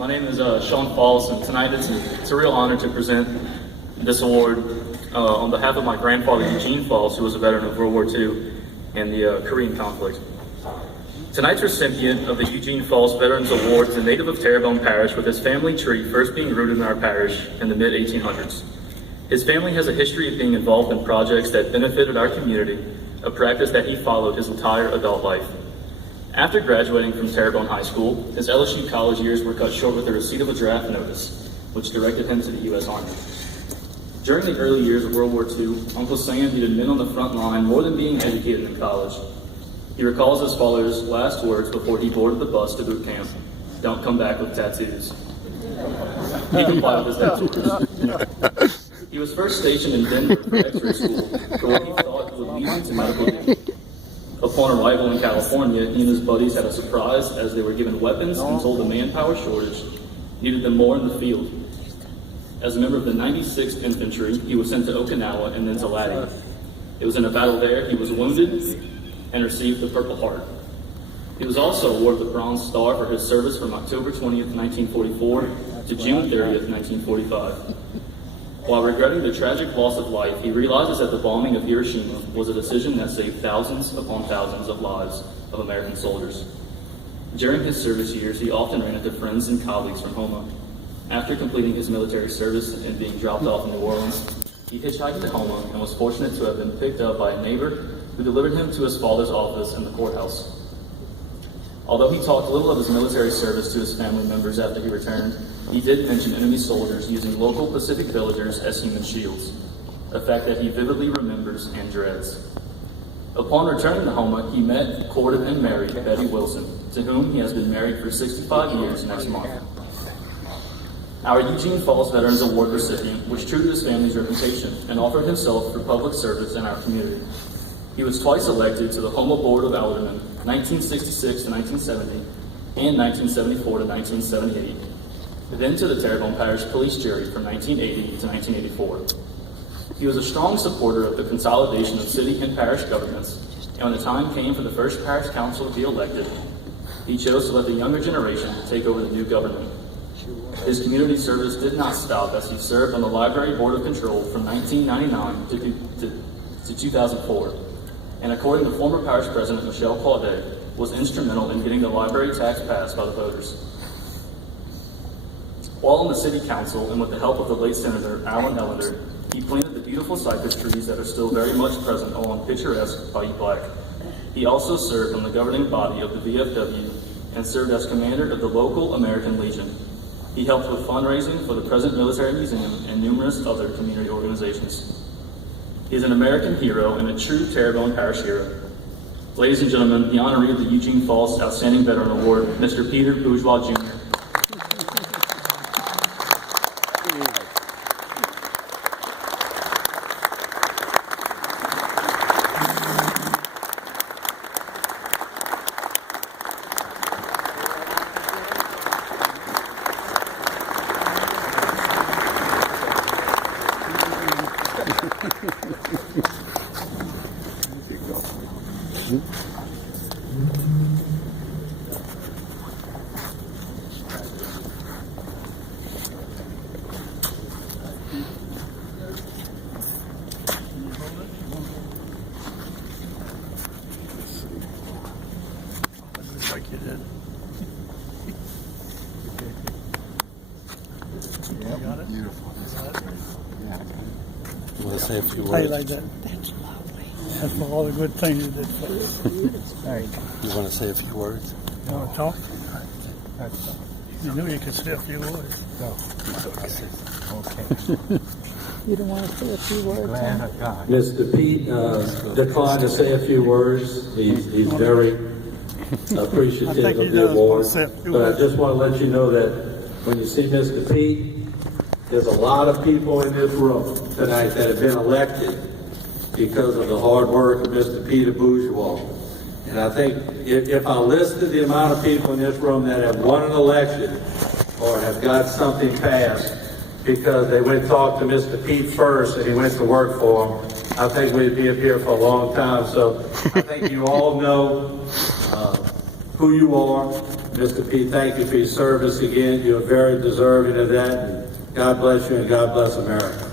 My name is Sean Falls, and tonight it's a real honor to present this award on behalf of my grandfather, Eugene Falls, who was a veteran of World War II and the Korean conflict. Tonight's recipient of the Eugene Falls Veterans Award is a native of Terrebonne Parish, with his family tree first being rooted in our parish in the mid-1800s. His family has a history of being involved in projects that benefited our community, a practice that he followed his entire adult life. After graduating from Terrebonne High School, his LSU college years were cut short with the receipt of a draft notice, which directed him to the U.S. Army. During the early years of World War II, Uncle Sam needed men on the front line more than being educated in college. He recalls his father's last words before he boarded the bus to boot camp: "Don't come back with tattoos." He complied with his tattoos. He was first stationed in Denver for X-ray school for what he thought would lead him to medical duty. Upon arrival in California, he and his buddies had a surprise as they were given weapons and told the manpower shortage needed them more in the field. As a member of the 96th Infantry, he was sent to Okinawa and then to Latvia. It was in a battle there he was wounded and received the Purple Heart. He was also awarded the Bronze Star for his service from October 20th, 1944 to June 30th, 1945. While regretting the tragic loss of life, he realizes that the bombing of Hiroshima was a decision that saved thousands upon thousands of lives of American soldiers. During his service years, he often ran into friends and colleagues from Homa. After completing his military service and being dropped off in New Orleans, he hitchhiked to Homa and was fortunate to have been picked up by a neighbor who delivered him to his father's office in the courthouse. Although he talked little of his military service to his family members after he returned, he did mention enemy soldiers using local Pacific villagers as human shields, a fact that he vividly remembers and dreads. Upon returning to Homa, he met, courted, and married Betty Wilson, to whom he has been married for 65 years next month. Our Eugene Falls Veterans Award recipient was true to his family's reputation and offered himself for public service in our community. He was twice elected to the Homa Board of Aldermen, 1966 to 1970, and 1974 to 1978, then to the Terrebonne Parish Police Jury from 1980 to 1984. He was a strong supporter of the consolidation of city and parish governments, and when the time came for the first parish council to be elected, he chose to let the younger generation take over the new government. His community service did not stop as he served on the Library Board of Control from 1999 to 2004, and according to former parish president Michelle Claudet, was instrumental in getting the library tax passed by the voters. While on the city council and with the help of the late Senator Alan Ellender, he planted the beautiful cypress trees that are still very much present along picturesque Bayou Black. He also served on the governing body of the VFW and served as commander of the local American Legion. He helped with fundraising for the present Military Museum and numerous other community organizations. He is an American hero and a true Terrebonne Parish hero. Ladies and gentlemen, the honoree of the Eugene Falls Outstanding Veteran Award, Mr. Peter Bourgeois, Jr. Like you did. You got it? Beautiful. Yeah. You want to say a few How you words? like that? That's lovely. That's for all the good things you did for us. There you go. You want to say a few words? You want to talk? You knew you could say a few words. You don't want to say a few words? Huh? Mr. Pete declined to say a few words. He's very appreciative I think he of the does award. want to say a few But I words. just want to let you know that when you see Mr. Pete, there's a lot of people in this room tonight that have been elected because of the hard work of Mr. Peter Bourgeois. And I think if I listed the amount of people in this room that have won an election or have got something passed because they went and talked to Mr. Pete first and he went to work for him, I think we'd be up here for a long time. So I think you all know who you are. Mr. Pete, thank you for your service again. You're very deserving of that. God bless you and God bless America.